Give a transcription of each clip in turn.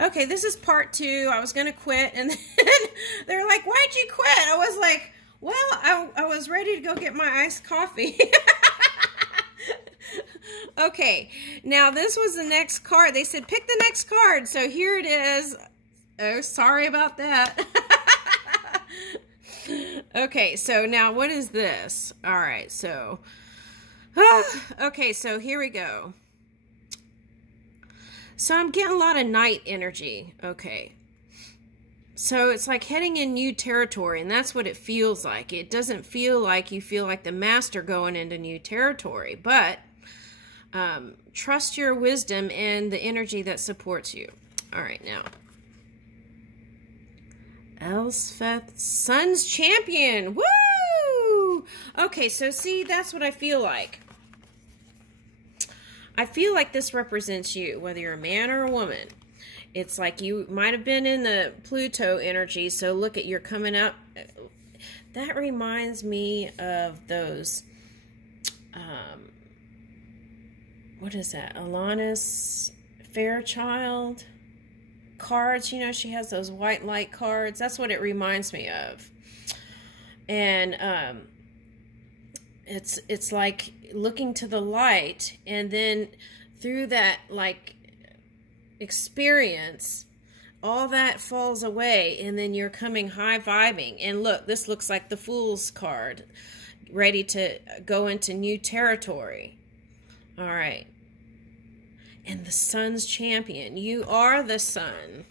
Okay, this is part 2. I was going to quit, and then they were like, why'd you quit? I was like, well, I was ready to go get my iced coffee. Okay, now this was the next card. They said, pick the next card. So here it is. Oh, sorry about that. Okay, so now what is this? All right, so, okay, so here we go. So I'm getting a lot of night energy. Okay. So it's like heading in new territory, and that's what it feels like. It doesn't feel like you feel like the master going into new territory, but trust your wisdom and the energy that supports you. All right, now. Elspeth, Sun's Champion. Woo! Okay, so see, that's what I feel like. I feel like this represents you, whether you're a man or a woman. It's like you might have been in the Pluto energy, so look at, you're coming out. That reminds me of those, what is that? Alanis Fairchild cards. You know, she has those white light cards. That's what it reminds me of. And it's like looking to the light, and then through that like experience, all that falls away, and then you're coming high vibing. And look, this looks like the Fool's card, ready to go into new territory. All right. And the Sun's Champion. You are the sun.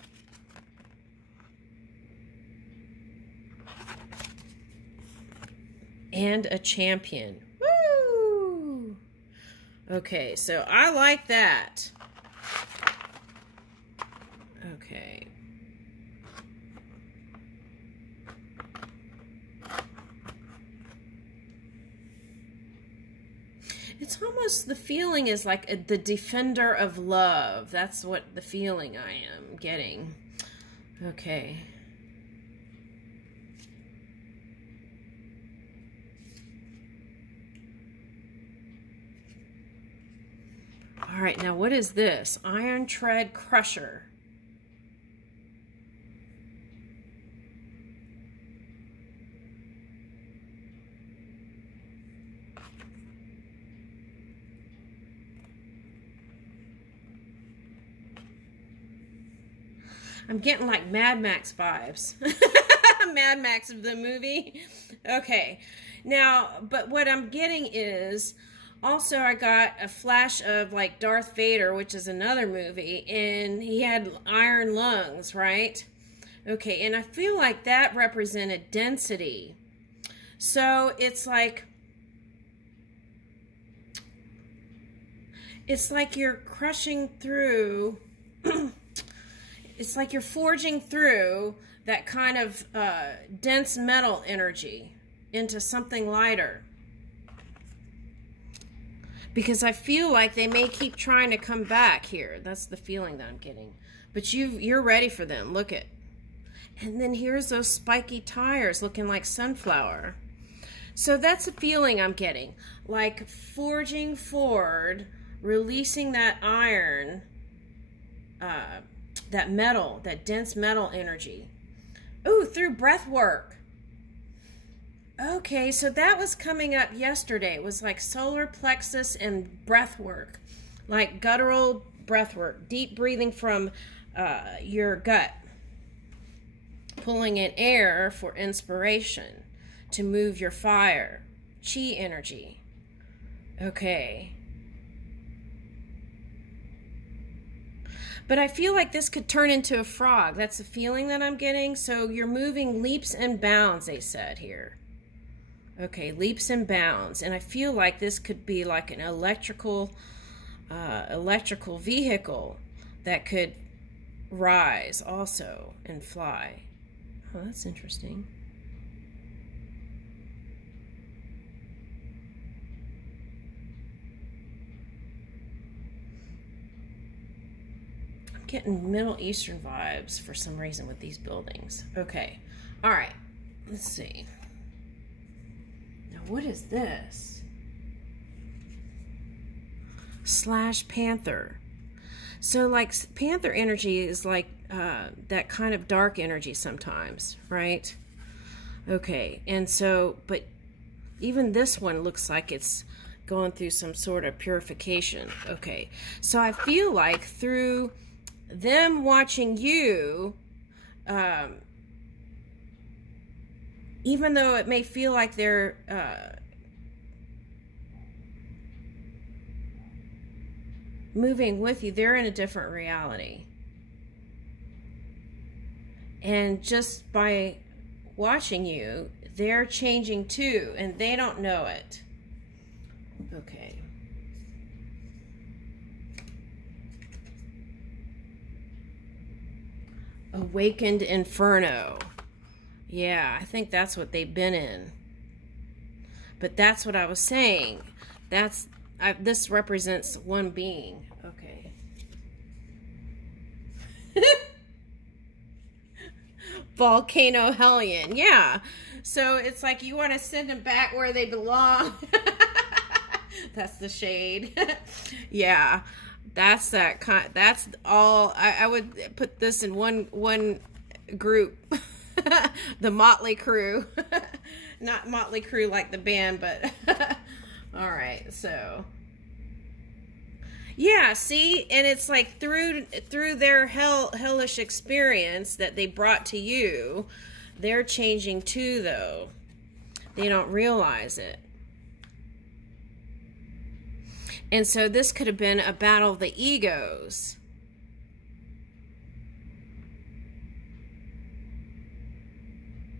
And a champion. Woo! Okay, so I like that. Okay. It's almost, the feeling is like the defender of love. That's what the feeling I am getting. Okay. All right, now what is this? Iron Tread Crusher. I'm getting like Mad Max vibes. Mad Max of the movie. Okay. Now, but what I'm getting is, also I got a flash of like Darth Vader, which is another movie, and he had iron lungs, right? Okay, and I feel like that represented density. So it's like you're crushing through it's like you're forging through that kind of dense metal energy into something lighter. Because I feel like they may keep trying to come back here. That's the feeling that I'm getting. But you're ready for them. Look at. And then here's those spiky tires looking like sunflower. So that's the feeling I'm getting. Like forging forward, releasing that iron, that metal, that dense metal energy. Ooh, through breath work. Okay, so that was coming up yesterday. It was like solar plexus and breath work. Like guttural breath work. Deep breathing from your gut. Pulling in air for inspiration to move your fire. Chi energy. Okay. But I feel like this could turn into a frog. That's the feeling that I'm getting. So you're moving leaps and bounds, they said here. Okay, leaps and bounds. And I feel like this could be like an electrical vehicle that could rise also and fly. Oh, that's interesting. Getting Middle Eastern vibes for some reason with these buildings. Okay. All right. Let's see. Now, what is this? Slash Panther. So like Panther energy is like that kind of dark energy sometimes, right? Okay, and so, but even this one looks like it's going through some sort of purification. Okay, so I feel like through them watching you, even though it may feel like they're moving with you, they're in a different reality. And just by watching you, they're changing too, and they don't know it. Okay. Awakened Inferno. Yeah, I think that's what they've been in. But that's what I was saying. This represents one being. Okay. Volcano Hellion. Yeah. So it's like you want to send them back where they belong. That's the shade. Yeah. That's that kind. That's all. I would put this in one group. The Motley Crew. Not Motley Crew like the band, but all right. So yeah, see, and it's like through their hellish experience that they brought to you, they're changing too, though. They don't realize it. And so this could have been a battle of the egos.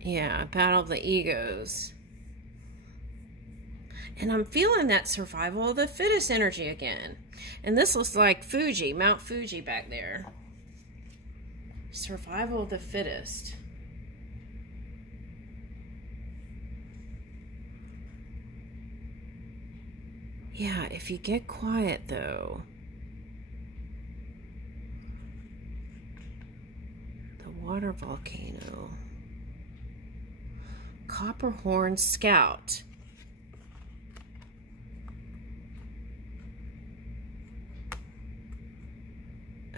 Yeah, a battle of the egos. And I'm feeling that survival of the fittest energy again. And this looks like Fuji, Mount Fuji back there. Survival of the fittest. Yeah, if you get quiet though. The water volcano. Copperhorn Scout.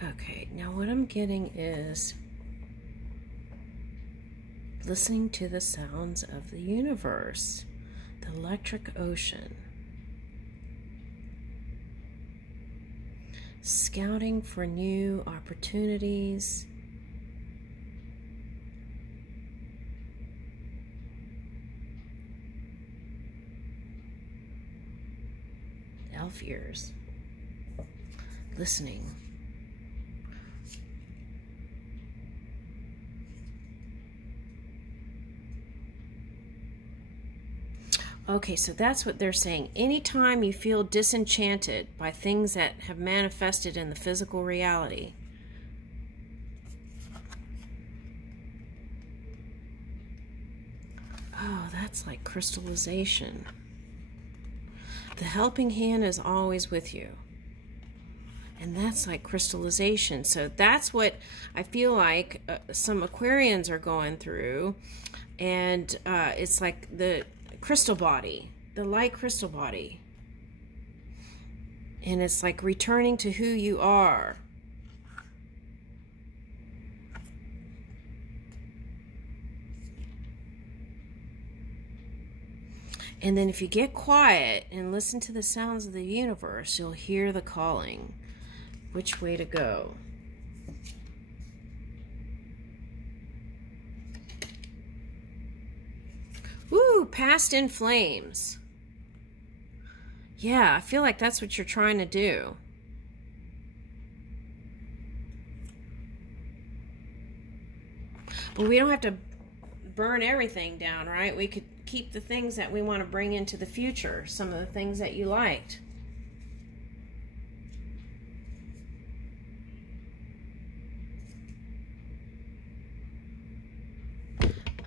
Okay, now what I'm getting is listening to the sounds of the universe, the electric ocean, scouting for new opportunities, elf ears, listening. Okay, so that's what they're saying. Anytime you feel disenchanted by things that have manifested in the physical reality, oh, that's like crystallization. The helping hand is always with you. And that's like crystallization. So that's what I feel like some Aquarians are going through. And it's like the crystal body, the light crystal body. And it's like returning to who you are. And then if you get quiet and listen to the sounds of the universe, you'll hear the calling. Which way to go? Woo, past in flames. Yeah, I feel like that's what you're trying to do. But we don't have to burn everything down, right? We could keep the things that we want to bring into the future, some of the things that you liked.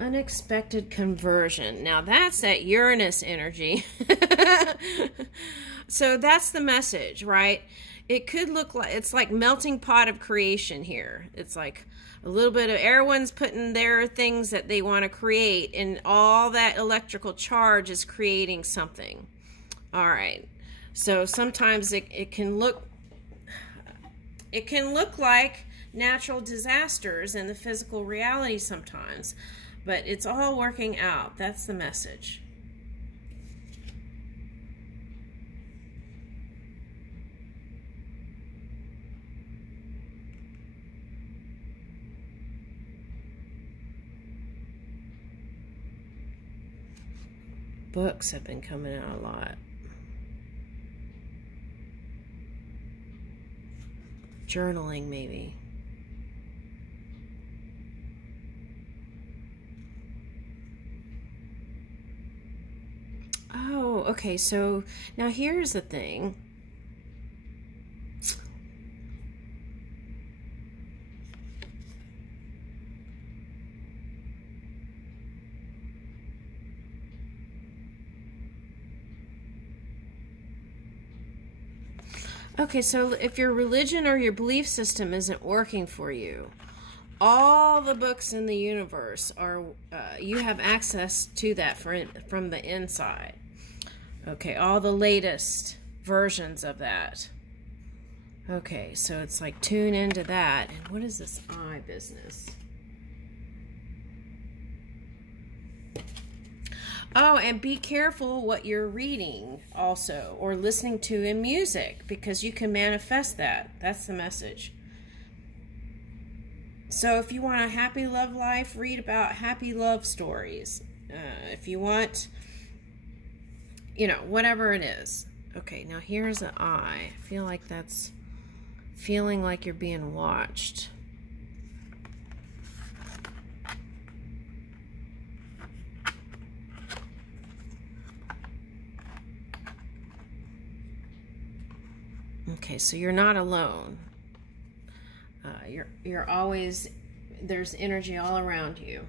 Unexpected conversion. Now that's that Uranus energy. So that's the message, right? It could look like it's like melting pot of creation here. It's like a little bit of everyone's putting their things that they want to create, and all that electrical charge is creating something. All right. So sometimes it can look It can look like natural disasters in the physical reality sometimes, but it's all working out. That's the message. Books have been coming out a lot. Journaling, maybe. Oh, okay, so now here's the thing. Okay, so if your religion or your belief system isn't working for you, all the books in the universe are, you have access to that from the inside. Okay, all the latest versions of that. Okay, so it's like tune into that. And what is this I business? Oh, and be careful what you're reading also, or listening to in music, because you can manifest that. That's the message. So if you want a happy love life, read about happy love stories. If you want, you know, whatever it is. Okay, now here's an I. I feel like that's feeling like you're being watched. Okay, so you're not alone. You're always, there's energy all around you.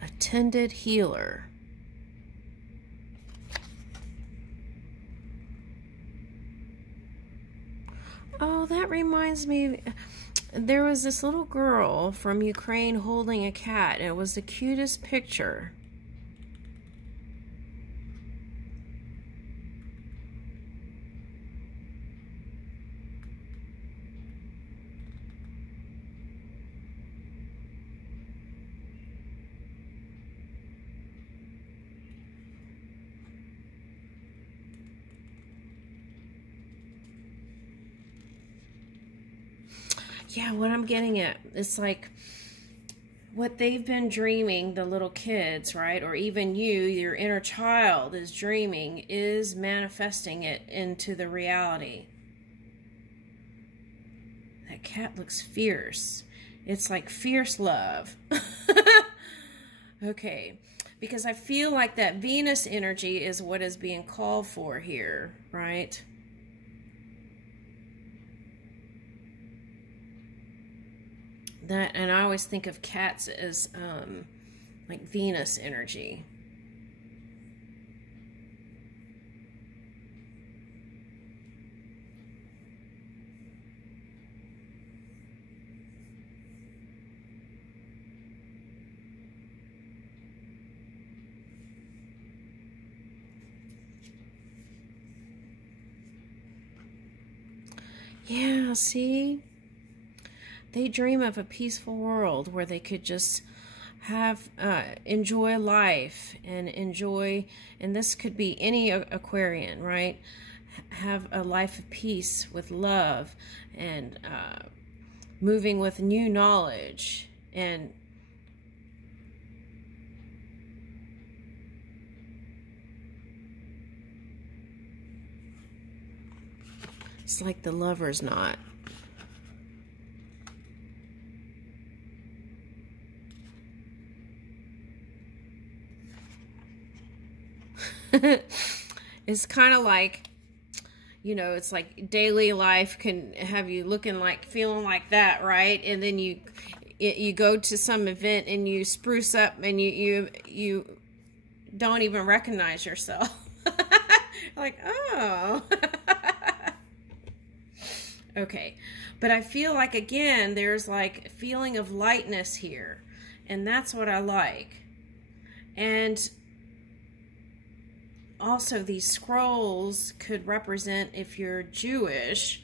Attended healer. Oh, that reminds me, there was this little girl from Ukraine holding a cat, and it was the cutest picture. Yeah, what I'm getting at, it's like what they've been dreaming, the little kids, right? Or even you, your inner child is dreaming, is manifesting it into the reality. That cat looks fierce. It's like fierce love. Okay, because I feel like that Venus energy is what is being called for here, right? That, and I always think of cats as like Venus energy. Yeah, see? They dream of a peaceful world where they could just have, enjoy life and enjoy, and this could be any Aquarian, right? Have a life of peace with love and moving with new knowledge and it's like the Lover's knot. It's kind of like, you know, it's like daily life can have you looking like, feeling like that, right? And then you go to some event and you spruce up and you don't even recognize yourself. Like, oh. Okay, but I feel like, again, there's like a feeling of lightness here, and that's what I like. And also these scrolls could represent, if you're Jewish,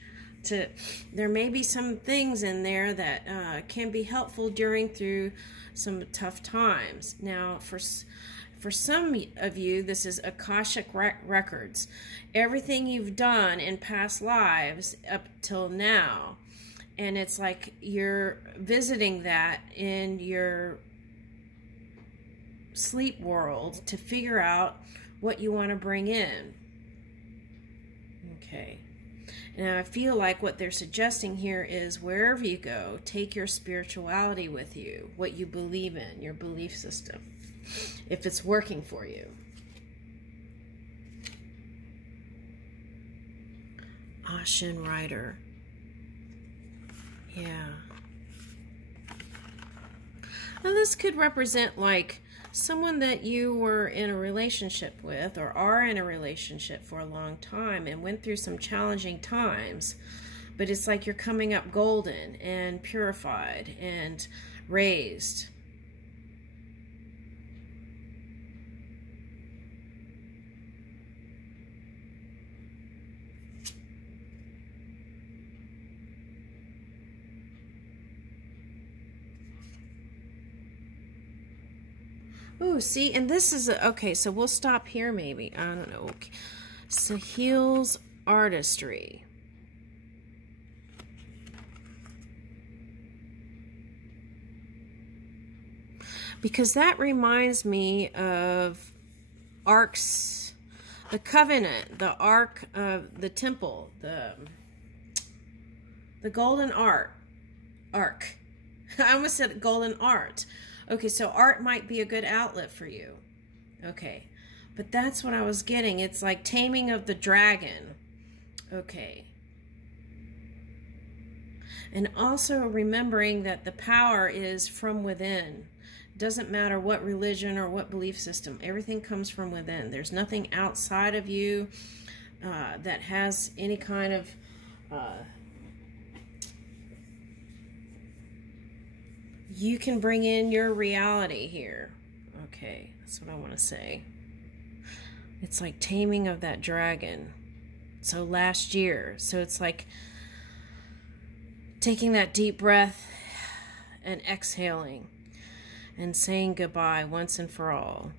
there may be some things in there that can be helpful through some tough times. Now, for some of you, this is Akashic records. Everything you've done in past lives up till now. And it's like you're visiting that in your sleep world to figure out what you want to bring in. Okay. Now, I feel like what they're suggesting here is wherever you go, take your spirituality with you, what you believe in, your belief system, if it's working for you. Ashen Rider. Yeah. Now, this could represent like someone that you were in a relationship with or are in a relationship for a long time and went through some challenging times, but it's like you're coming up golden and purified and raised. Oh, see, and this is, okay, so we'll stop here maybe. I don't know. Okay. Sahil's Artistry. Because that reminds me of Ark's, the Covenant, the Ark of the Temple, the Golden Ark. I almost said Golden Art. Okay, so art might be a good outlet for you. Okay, but that's what I was getting. It's like Taming of the Dragon. Okay. And also remembering that the power is from within. Doesn't matter what religion or what belief system. Everything comes from within. There's nothing outside of you that has any kind of... you can bring in your reality here. Okay, that's what I want to say. It's like Taming of that Dragon. So last year. So it's like taking that deep breath and exhaling and saying goodbye once and for all.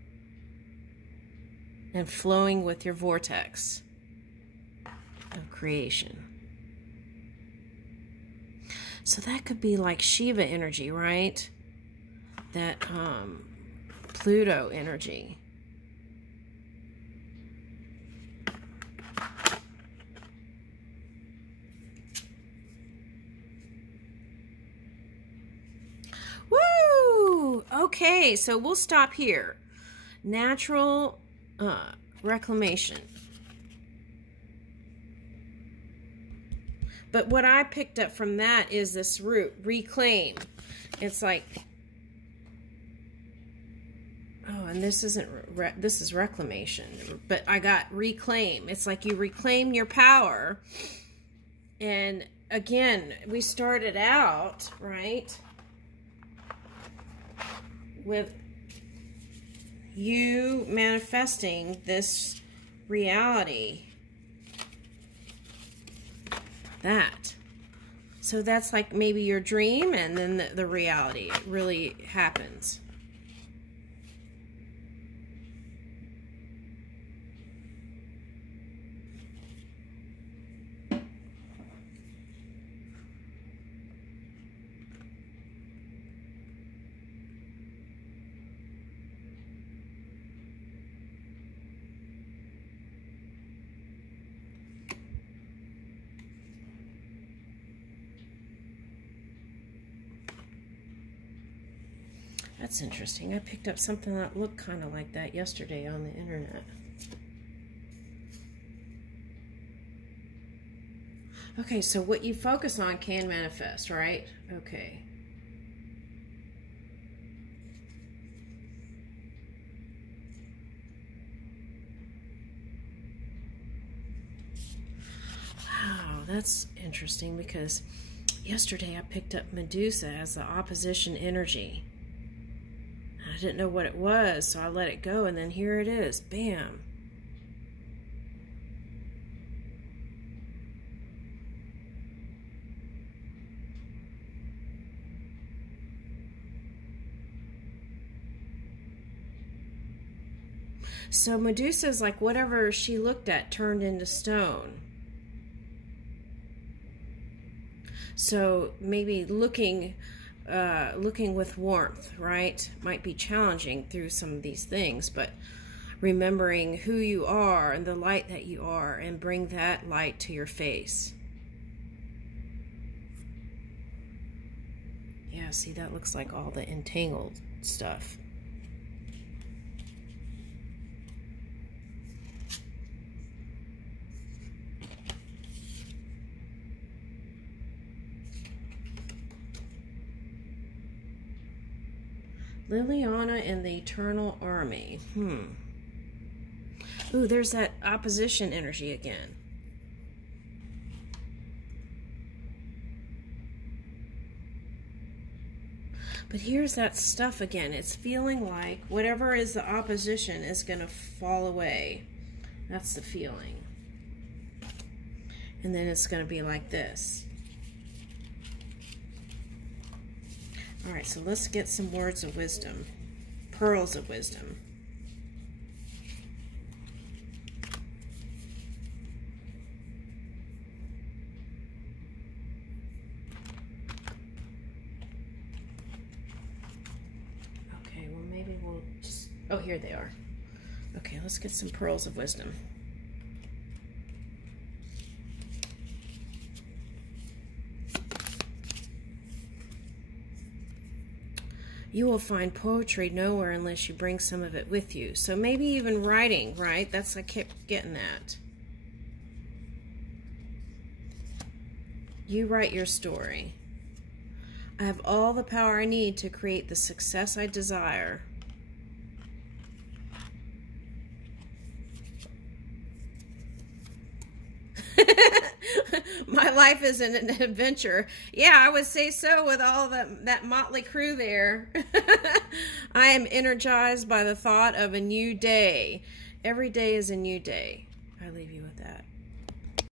And flowing with your vortex of creation. So that could be like Shiva energy, right? That Pluto energy. Woo! Okay, so we'll stop here. Natural reclamation. But what I picked up from that is this root, reclaim. It's like, oh, and this isn't, this is reclamation. But I got reclaim. It's like you reclaim your power. And again, we started out, right, with you manifesting this reality. That. So that's like maybe your dream, and then the reality. It really happens. That's interesting. I picked up something that looked kind of like that yesterday on the internet. Okay, so what you focus on can manifest, right? Okay. Wow, that's interesting because yesterday I picked up Medusa as the opposition energy. I didn't know what it was, so I let it go, and then here it is. Bam. So Medusa's like whatever she looked at turned into stone. So maybe looking with warmth, right, might be challenging through some of these things, but remembering who you are and the light that you are, and bring that light to your face. Yeah, see, that looks like all the entangled stuff. Liliana and the Eternal Army. Ooh, there's that opposition energy again. But here's that stuff again. It's feeling like whatever is the opposition is going to fall away. That's the feeling. And then it's going to be like this. All right, so let's get some words of wisdom. Pearls of wisdom. Okay, well maybe we'll just... Oh, here they are. Okay, let's get some pearls of wisdom. You will find poetry nowhere unless you bring some of it with you. So maybe even writing, right? That's, I kept getting that. You write your story. I have all the power I need to create the success I desire. My life is an adventure. Yeah, I would say so with all that motley crew there. I am energized by the thought of a new day. Every day is a new day. I leave you